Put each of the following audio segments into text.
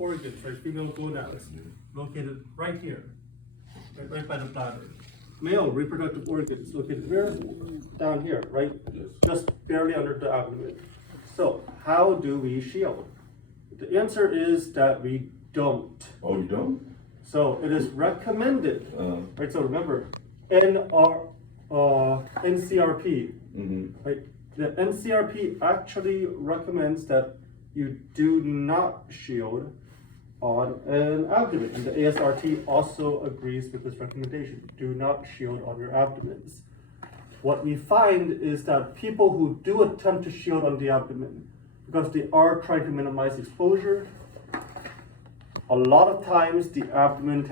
organs, right? Female gonads, located right here, right by the bladder. Male reproductive organs, located where? Down here, right? Just barely under the abdomen. So, how do we shield? The answer is that we don't. Oh, you don't? So, it is recommended, right? So, remember, NCRP, right? The NCRP actually recommends that you do not shield on an abdomen, and the ASRT also agrees with this recommendation. Do not shield on your abdomens. What we find is that people who do attempt to shield on the abdomen, because they are trying to minimize exposure, a lot of times the abdomen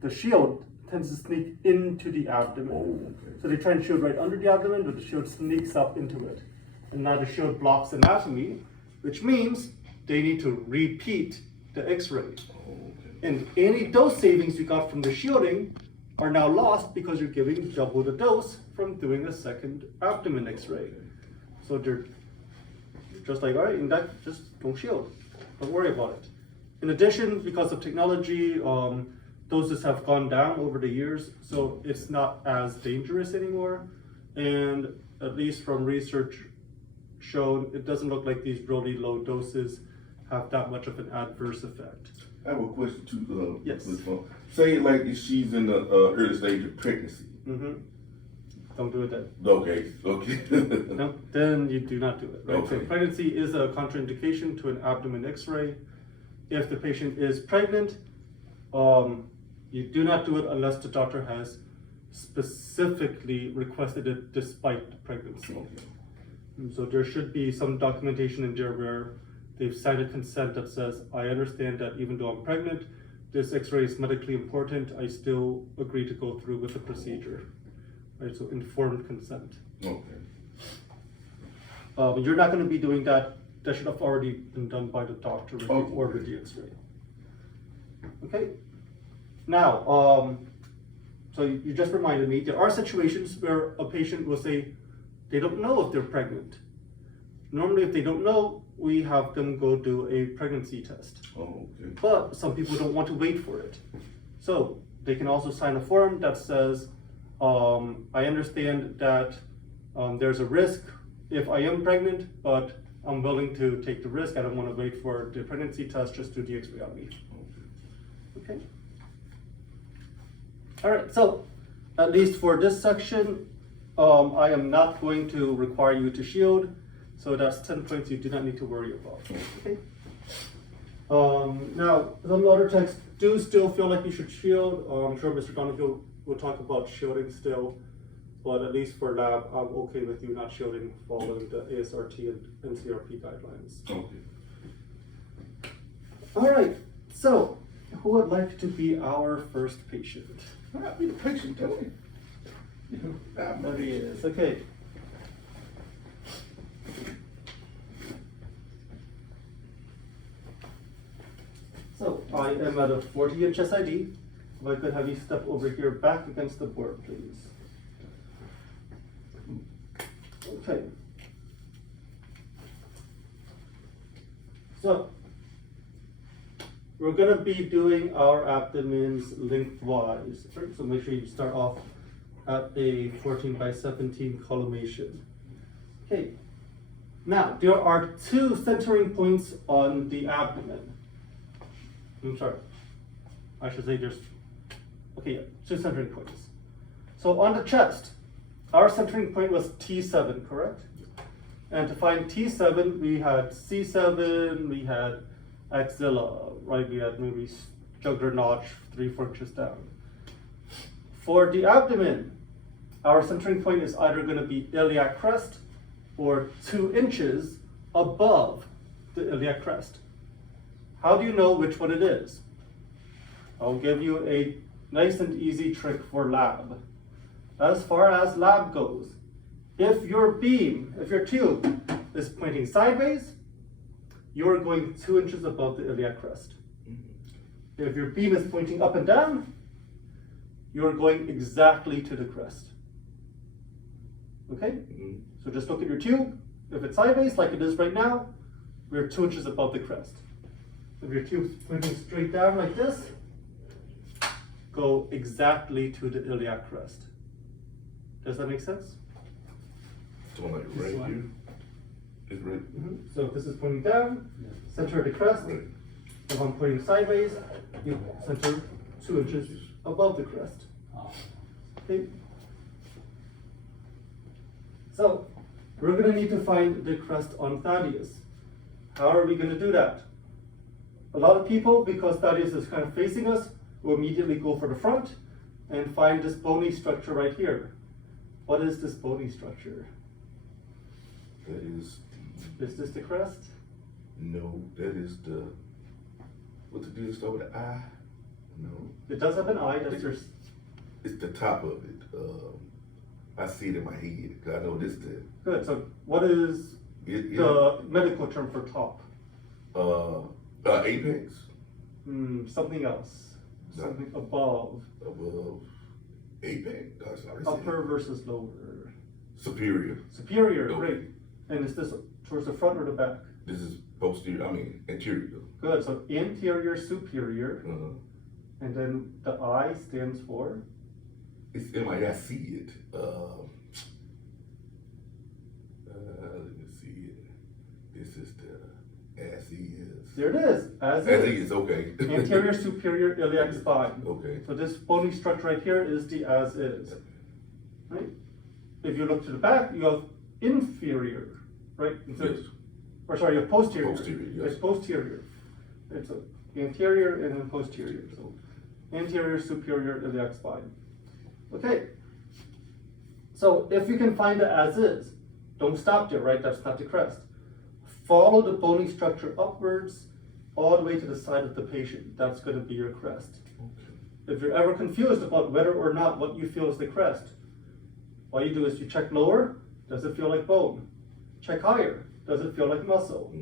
the shield tends to sneak into the abdomen. Oh, okay. So they try and shield right under the abdomen, but the shield sneaks up into it. And now the shield blocks anatomy, which means they need to repeat the X-ray. Oh, okay. And any dose savings you got from the shielding are now lost because you're giving double the dose from doing a second abdomen X-ray. So they're just like, all right, in that, just don't shield. Don't worry about it. In addition, because of technology, doses have gone down over the years, so it's not as dangerous anymore. And at least from research shown, it doesn't look like these really low doses have that much of an adverse effect. I have a question too. Yes. Say like if she's in the early stage of pregnancy. Don't do it then. Okay. No, then you do not do it. Right? Okay. So pregnancy is a contraindication to an abdomen X-ray. If the patient is pregnant, you do not do it unless the doctor has specifically requested it despite the pregnancy. Okay. So there should be some documentation in there where they've signed a consent that says, I understand that even though I'm pregnant, this X-ray is medically important, I still agree to go through with the procedure. Right, so informed consent. Okay. You're not going to be doing that. That should have already been done by the doctor if you ordered the X-ray. Okay. Now, so you just reminded me, there are situations where a patient will say they don't know if they're pregnant. Normally, if they don't know, we have them go do a pregnancy test. Oh, okay. But some people don't want to wait for it. So they can also sign a form that says, I understand that there's a risk if I am pregnant, but I'm willing to take the risk. I don't want to wait for the pregnancy test, just do the X-ray on me. Okay. All right, so at least for this section, I am not going to require you to shield. So that's 10 points you do not need to worry about. Okay. Now, some other texts do still feel like you should shield. I'm sure Mr. Donoghue will talk about shielding still, but at least for lab, I'm okay with you not shielding following the ASRT and NCRP guidelines. Okay. All right, so who would like to be our first patient? I'll be the patient, tell me. There he is, okay. So I am at a 40-inch SID. If I could have you step over here back against the board, please. Okay. So we're going to be doing our abdomens lengthwise. Right? So make sure you start off at a 14 by 17 collimation. Okay. Now there are two centering points on the abdomen. I'm sorry. I should say there's, okay, yeah, two centering points. So on the chest, our centering point was T7, correct? And to find T7, we had C7, we had axilla, right? We had maybe jugular notch 3-4 inches down. For the abdomen, our centering point is either going to be iliac crest or 2 inches above the iliac crest. How do you know which one it is? I'll give you a nice and easy trick for lab. As far as lab goes, if your beam, if your tube is pointing sideways, you're going 2 inches above the iliac crest. If your beam is pointing up and down, you're going exactly to the crest. Okay? So just look at your tube. If it's sideways, like it is right now, we're 2 inches above the crest. If your tube's pointing straight down like this, go exactly to the iliac crest. Does that make sense? So like right here. It's right. So if this is pointing down, center of the crest. Right. If I'm pointing sideways, you center 2 inches above the crest. Okay. So we're going to need to find the crest on Thaddeus. How are we going to do that? A lot of people, because Thaddeus is kind of facing us, will immediately go for the front and find this bony structure right here. What is this bony structure? That is. Is this the crest? No, that is the. What's the deal start with the eye? No. It does have an eye. That's your. It's the top of it. I see it in my head. 'Cause I know this the. Good. So what is the medical term for top? Apex. Something else. No. Something above. Above. Apex. That's already Upper versus lower. Superior. Superior. Okay. Great. And is this towards the front or the back? This is posterior. I mean anterior. Good. So anterior, superior, Uh-huh. and then the I stands for. It's in my. I see it. Let me see it. This is the as is. There it is. As As is. is. Okay. Anterior, superior, iliac spine. Okay. So this bony structure right here is the as is. Right. If you look to the back, you have inferior. Right. Yes. Or sorry, you have posterior. Posterior, yes. It's posterior. It's a anterior and then posterior. So anterior, superior, iliac spine. Okay. So if you can find the as is, don't stop there, right? That's not the crest. Follow the bony structure upwards all the way to the side of the patient. That's going to be your crest. Okay. If you're ever confused about whether or not what you feel is the crest, all you do is you check lower, does it feel like bone? Check higher, does it feel like muscle?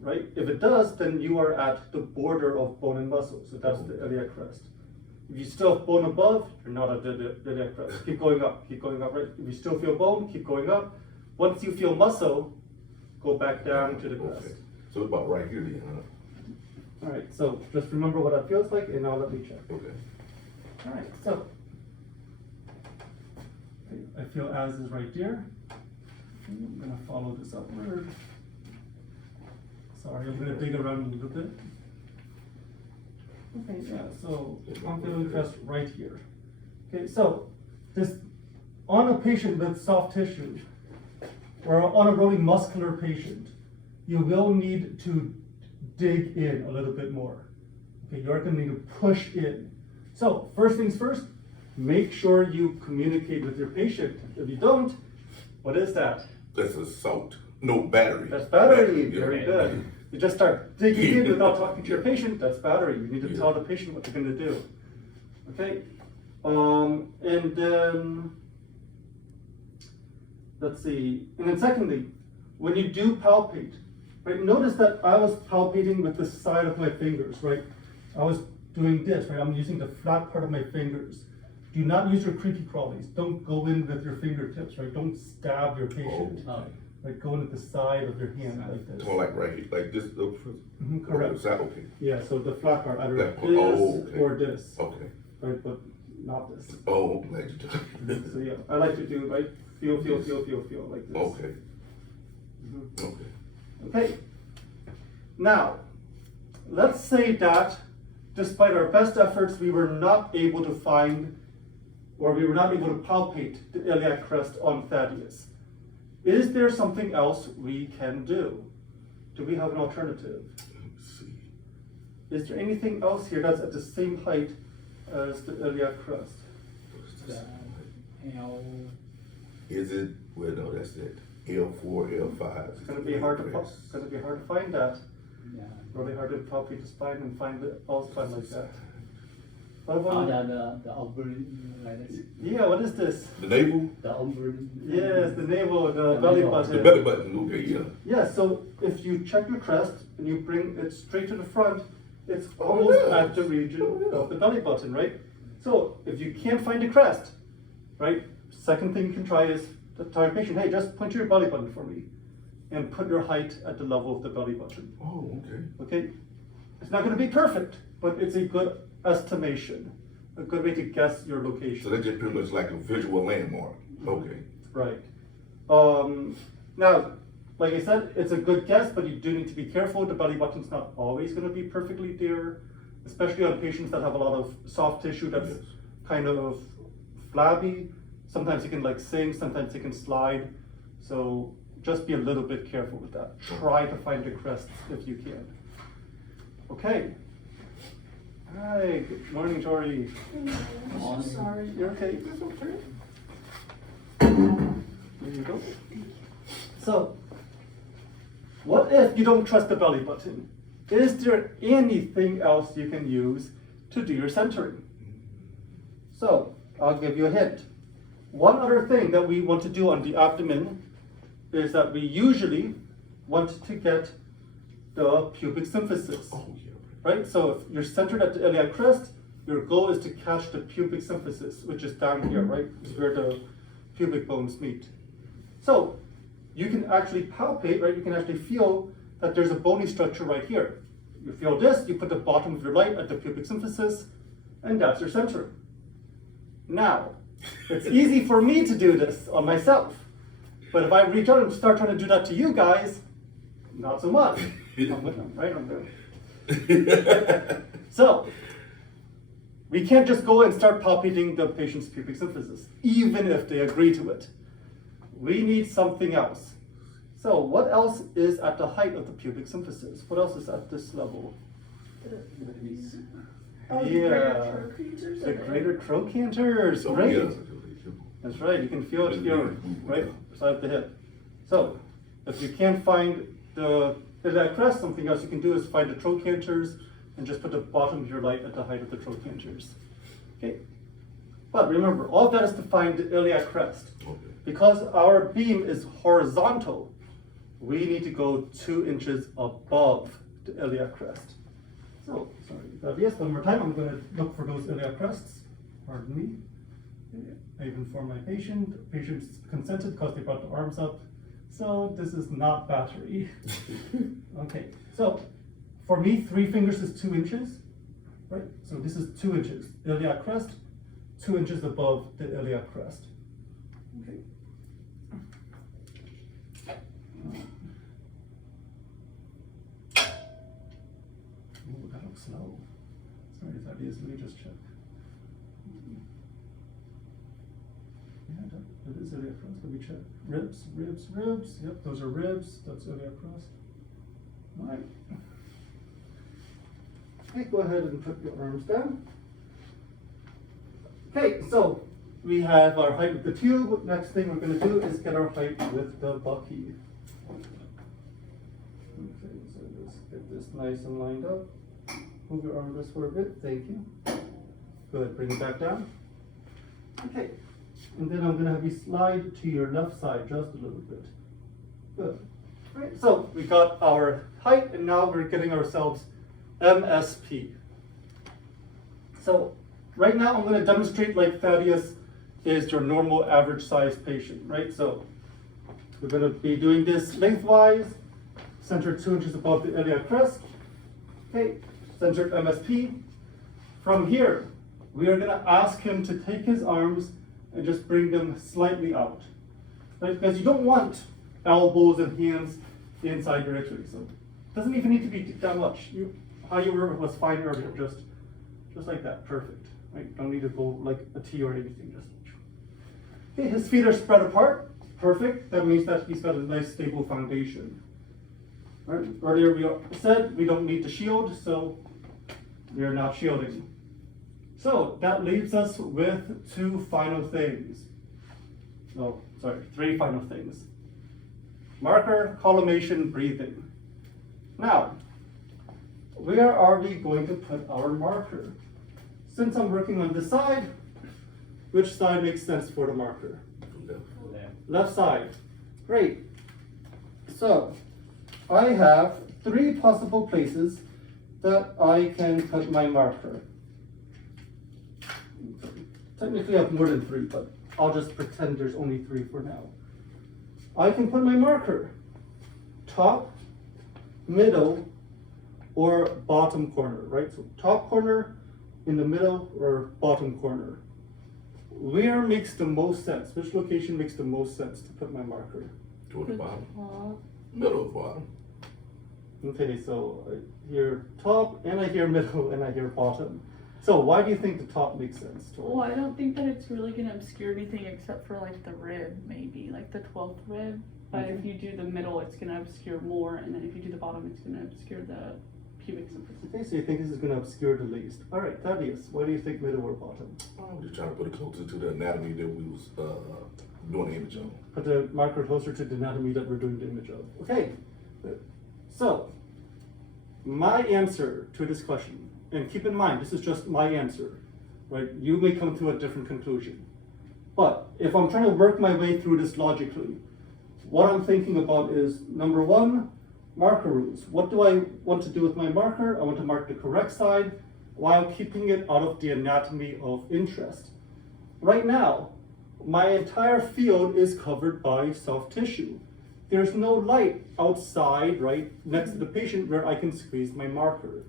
Right? If it does, then you are at the border of bone and muscle. So that's the iliac crest. If you still have bone above, you're not at the iliac crest. Keep going up, right? If you still feel bone, keep going up. Once you feel muscle, go back down to the crest. Okay. So it's about right here then, huh? All right, so just remember what that feels like, and now let me check. Okay. All right, so I feel as is right there. I'm gonna follow this upward. Sorry, I'm gonna dig around a little bit. Okay, yeah, so I'm feeling crest right here. Okay, so this on a patient with soft tissue or on a rolling muscular patient, you will need to dig in a little bit more. Okay, you're gonna need to push in. So first things first, make sure you communicate with your patient. If you don't, what is that? That's assault. No, battery. That's battery. Yeah. Very good. You just start digging in without talking to your patient. That's battery. You need to tell the patient what they're going to do. Okay. And then let's see. And then secondly, when you do palpate, right? Notice that I was palpating with the side of my fingers, right? I was doing this, right? I'm using the flat part of my fingers. Do not use your creepy crawlies. Don't go in with your fingertips, right? Don't stab your patient. Oh. Right, go in at the side of your hand like this. More like right here, like this. Correct. Okay. Yeah, so the flat part, either That this part. Oh, okay. or this. Okay. Right, but not this. Oh, glad you did. So yeah, I like to do, right, feel like this. Okay. Mhm. Okay. Okay. Now, let's say that despite our best efforts, we were not able to find, or we were not able to palpate the iliac crest on Thaddeus. Is there something else we can do? Do we have an alternative? Let's see. Is there anything else here that's at the same height as the iliac crest? Is it? Well, no, that's it. L4, L5. It's gonna be hard to find that. Yeah. Really hard to palpate the spine and find the all spine like that. What Oh, about, the ovary, like this. yeah, what is this? The navel? The ovary. Yes, the navel, the The belly navel. button. The belly button. Okay, yeah. Yeah, so if you check your crest and you bring it straight to the front, it's almost yeah. at the region Oh, yeah. of the belly button, right? So if you can't find the crest, right, second thing you can try is to tell your patient, hey, just point to your belly button for me and put your height at the level of the belly button. Oh, okay. Okay? It's not going to be perfect, but it's a good estimation, a good way to guess your location. So that's just pretty much like a visual landmark. Okay. Right. Now, like I said, it's a good guess, but you do need to be careful. The belly button's not always going to be perfectly there, especially on patients that have a lot of soft tissue that's Yes. kind of flabby. Sometimes it can like sink, sometimes it can slide. So just be a little bit careful with that. Try to find the crests if you can. Okay. Hi, good morning, Tori. I'm sorry. You're okay. That's okay. There you go. So, what if you don't trust the belly button? Is there anything else you can use to do your centering? So, I'll give you a hint. One other thing that we want to do on the abdomen is that we usually want to get the pubic symphysis. Oh, yeah. Right? So if you're centered at the iliac crest, your goal is to catch the pubic symphysis, which is down here, right? It's where the pubic bones meet. So you can actually palpate, right? You can actually feel that there's a bony structure right here. You feel this, you put the bottom of your light at the pubic symphysis, and that's your center. Now, it's easy for me to do this on myself, but if I reach out and start trying to do that to you guys, not so much. I'm with them, right? I'm good. So, we can't just go and start palpating the patient's pubic symphysis, even if they agree to it. We need something else. So, what else is at the height of the pubic symphysis? What else is at this level? Oh, Yeah, the greater trochanters. Oh, Great. yeah. That's right. You can feel it here, right beside the hip. So, if you can't find the iliac crest, something else you can do is find the trochanters and just put the bottom of your light at the height of the trochanters. Okay. But remember, all of that is to find the iliac crest. Okay. Because our beam is horizontal, we need to go 2 inches above the iliac crest. So, sorry, yes, one more time, I'm going to look for those iliac crests. Pardon me. I even informed my patient. The patient's consented because they brought the arms up. So this is not battery. Okay, so for me, 3 fingers is 2 inches, right? So this is 2 inches. Iliac crest, 2 inches above the iliac crest. Okay. Oh, that looks slow. Sorry, that is, let me just check. Yeah, that is iliac crest. Let me check. Ribs, ribs, ribs. Yep, those are ribs. That's iliac crest. All right. Okay, go ahead and put your arms down. Okay, so we have our height with the tube. Next thing we're going to do is get our height with the bucky. Okay, so let's get this nice and lined up. Move your arm just for a bit. Thank you. Good. Bring it back down. Okay. And then I'm going to have you slide to your left side just a little bit. Good. Right. So we got our height, and now we're getting ourselves MSP. So right now I'm going to demonstrate like Thaddeus is your normal average size patient, right? So we're going to be doing this lengthwise, centered 2 inches above the iliac crest. Okay, centered MSP. From here, we are going to ask him to take his arms and just bring them slightly out, right? Because you don't want elbows and hands inside your x-ray. So it doesn't even need to be that much. How you were was fine earlier, just like that, perfect. Right? Don't need to go like a T or anything. Just okay. His feet are spread apart, perfect. That means that he's got a nice stable foundation. Right? Earlier we said we don't need to shield, so we are not shielding. So that leaves us with 2 final things. No, sorry, 3 final things. Marker, collimation, breathing. Now, where are we going to put our marker? Since I'm working on this side, which side makes sense for the marker? Left side. Great. So, I have 3 possible places that I can put my marker. Technically I have more than 3, but I'll just pretend there's only 3 for now. I can put my marker top, middle, or bottom corner, right? So top corner, in the middle, or bottom corner. Where makes the most sense? Which location makes the most sense to put my marker? Toward the bottom, Top. middle of bottom. Okay, so I hear top, and I hear middle, and I hear bottom. So why do you think the top makes sense? Tori? Well, I don't think that it's really gonna obscure anything except for like the rib, maybe, like the 12th rib. But if you do the middle, it's gonna obscure more, and then if you do the bottom, it's gonna obscure the pubic symphysis. Okay, so you think this is going to obscure the least. All right, Thaddeus, why do you think middle or bottom? I'm just trying to put it closer to the anatomy that we was doing the image on. Put the marker closer to the anatomy that we're doing the image of. Okay, good. So my answer to this question, and keep in mind, this is just my answer, right? You may come to a different conclusion. But if I'm trying to work my way through this logically, what I'm thinking about is, number one, marker rules. What do I want to do with my marker? I want to mark the correct side while keeping it out of the anatomy of interest. Right now, my entire field is covered by soft tissue. There's no light outside, right, next to the patient where I can squeeze my marker.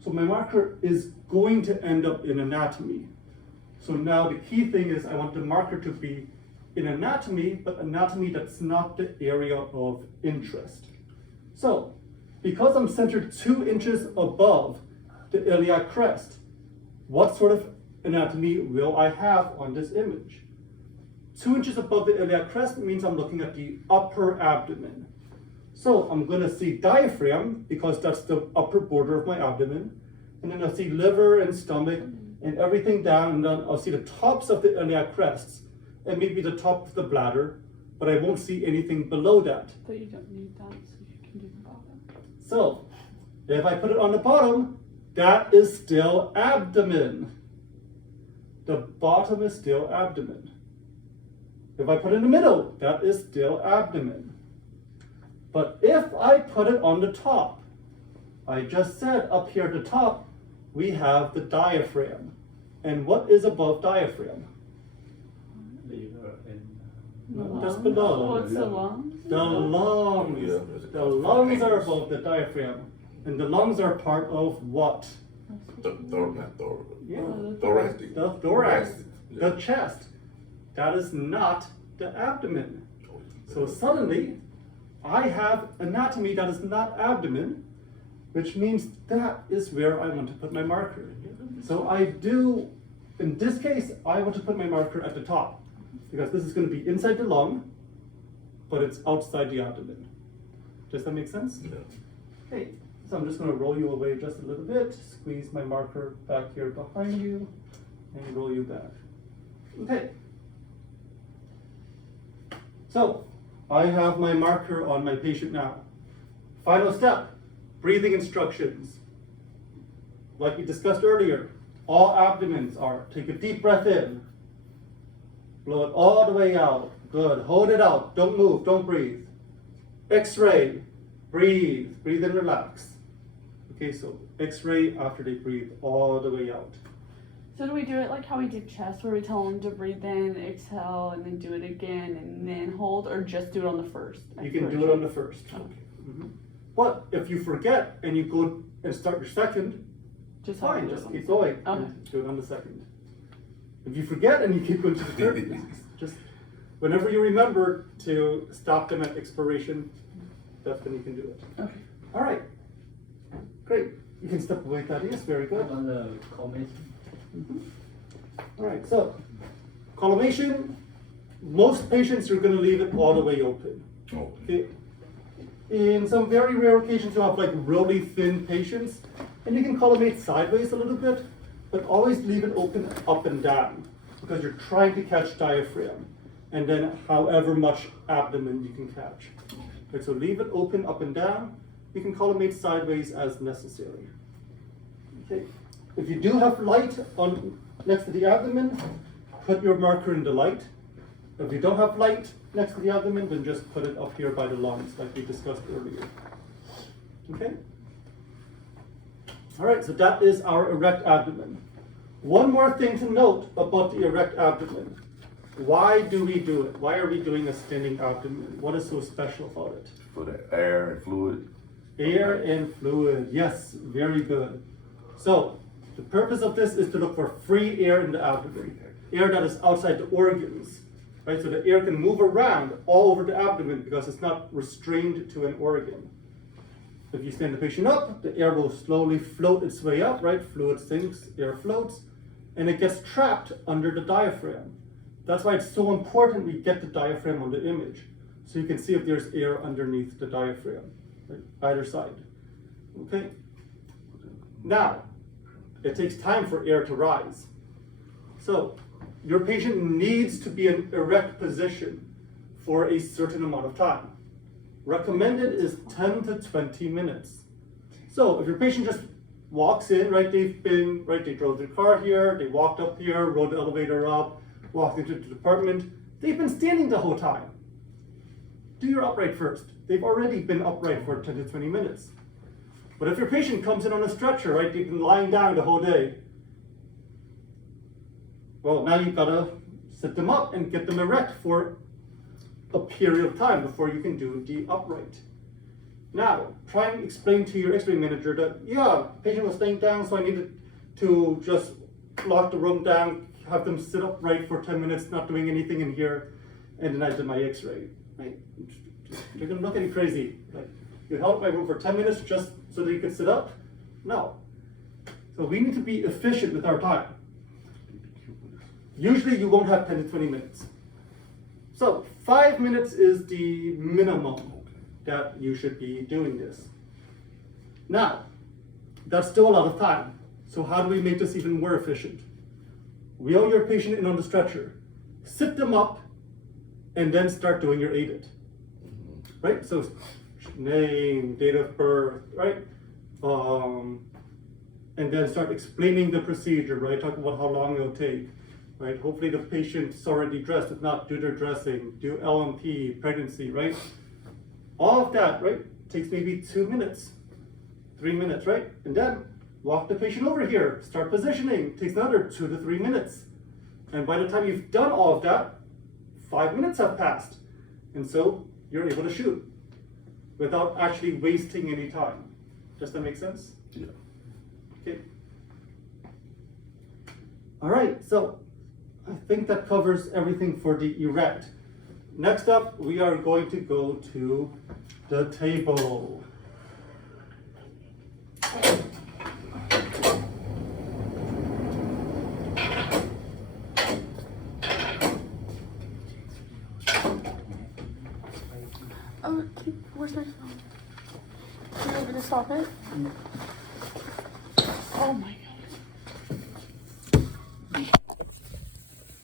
So my marker is going to end up in anatomy. So now the key thing is I want the marker to be in anatomy, but anatomy that's not the area of interest. So, because I'm centered 2 inches above the iliac crest, what sort of anatomy will I have on this image? 2 inches above the iliac crest means I'm looking at the upper abdomen. So I'm going to see diaphragm because that's the upper border of my abdomen. And then I'll see liver and stomach and everything down, and then I'll see the tops of the iliac crests and maybe the top of the bladder, but I won't see anything below that. But you don't need that, so you can do the bottom. So, if I put it on the bottom, that is still abdomen. The bottom is still abdomen. If I put it in the middle, that is still abdomen. But if I put it on the top, I just said up here at the top, we have the diaphragm. And what is above diaphragm? Liver and No, that's Lungs? below. Oh, it's the lungs? The lungs. Yeah, there's a The couple lungs are angles. above the diaphragm. And the lungs are part of what? Not thor, Yeah. thoracic. The thorax, Yeah. the chest. That is not the abdomen. So suddenly, I have anatomy that is not abdomen, which means that is where I want to put my marker. So I do, in this case, I want to put my marker at the top, because this is going to be inside the lung, but it's outside the abdomen. Does that make sense? Yeah. Okay, so I'm just going to roll you away just a little bit, squeeze my marker back here behind you, and roll you back. Okay. So, I have my marker on my patient now. Final step, breathing instructions. Like we discussed earlier, all abdomens are, take a deep breath in, blow it all the way out, good, hold it out, don't move, don't breathe. X-ray, breathe and relax. Okay, so X-ray after they breathe all the way out. So do we do it like how we did chest, where we tell them to breathe in, exhale, and then do it again, and then hold, or just do it on the first? You can do it on the first. Okay. Mhm. But if you forget and you go and start your second, Just how we fine, do it just on keep the going. Okay. and do it on the second. If you forget and you keep going to the third, just whenever you remember to stop them at expiration, that's when you can do it. Okay. All right, great. You can step away, Thaddeus. Very good. on the column. All right, so collimation, most patients are going to leave it all the way open. Oh, Okay. In some very rare occasions, you'll have like really thin patients, and you can collimate sideways a little bit, but always leave it open up and down because you're trying to catch diaphragm, and then however much abdomen you can catch. Okay, so leave it open up and down. You can collimate sideways as necessary. Okay. If you do have light on next to the abdomen, put your marker in the light. If you don't have light next to the abdomen, then just put it up here by the lungs, like we discussed earlier. Okay? All right, so that is our erect abdomen. One more thing to note about the erect abdomen. Why do we do it? Why are we doing a standing abdomen? What is so special about it? for the air and fluid. Air and fluid, yes, very good. So, the purpose of this is to look for free air in the abdomen, air that is outside the organs, right? So the air can move around all over the abdomen because it's not restrained to an organ. If you stand the patient up, the air will slowly float its way up, right? Fluid sinks, air floats, and it gets trapped under the diaphragm. That's why it's so important we get the diaphragm on the image, so you can see if there's air underneath the diaphragm, right? Either side, okay? Now, it takes time for air to rise. So, your patient needs to be in erect position for a certain amount of time. Recommended is 10 to 20 minutes. So, if your patient just walks in, right, they drove their car here, they walked up here, rode the elevator up, walked into the department, they've been standing the whole time. Do your upright first. They've already been upright for 10 to 20 minutes. But if your patient comes in on a stretcher, right, they've been lying down the whole day, well, now you've got to sit them up and get them erect for a period of time before you can do the upright. Now, try and explain to your X-ray manager that, yeah, the patient was laying down, so I needed to just lock the room down, have them sit upright for 10 minutes, not doing anything in here, and then I did my X-ray. Right? They're gonna look at you crazy. Like, you held my room for 10 minutes just so that you could sit up? No. So we need to be efficient with our time. Usually you won't have 10 to 20 minutes. So 5 minutes is the minimum that you should be doing this. Now, that's still a lot of time. So how do we make this even more efficient? Wheel your patient in on the stretcher, sit them up, and then start doing your aided. Right? So name, date of birth, right? And then start explaining the procedure, right? Talk about how long it'll take, right? Hopefully the patient's already dressed. If not, do their dressing, do LMP, pregnancy, right? All of that, right, takes maybe 2 minutes, 3 minutes, right? And then walk the patient over here, start positioning, takes another 2 to 3 minutes. And by the time you've done all of that, 5 minutes have passed. And so you're able to shoot without actually wasting any time. Does that make sense? Yeah. Okay. All right, so I think that covers everything for the erect. Next up, we are going to go to the table. Oh, where's my phone? Are you able to stop it? Oh my god.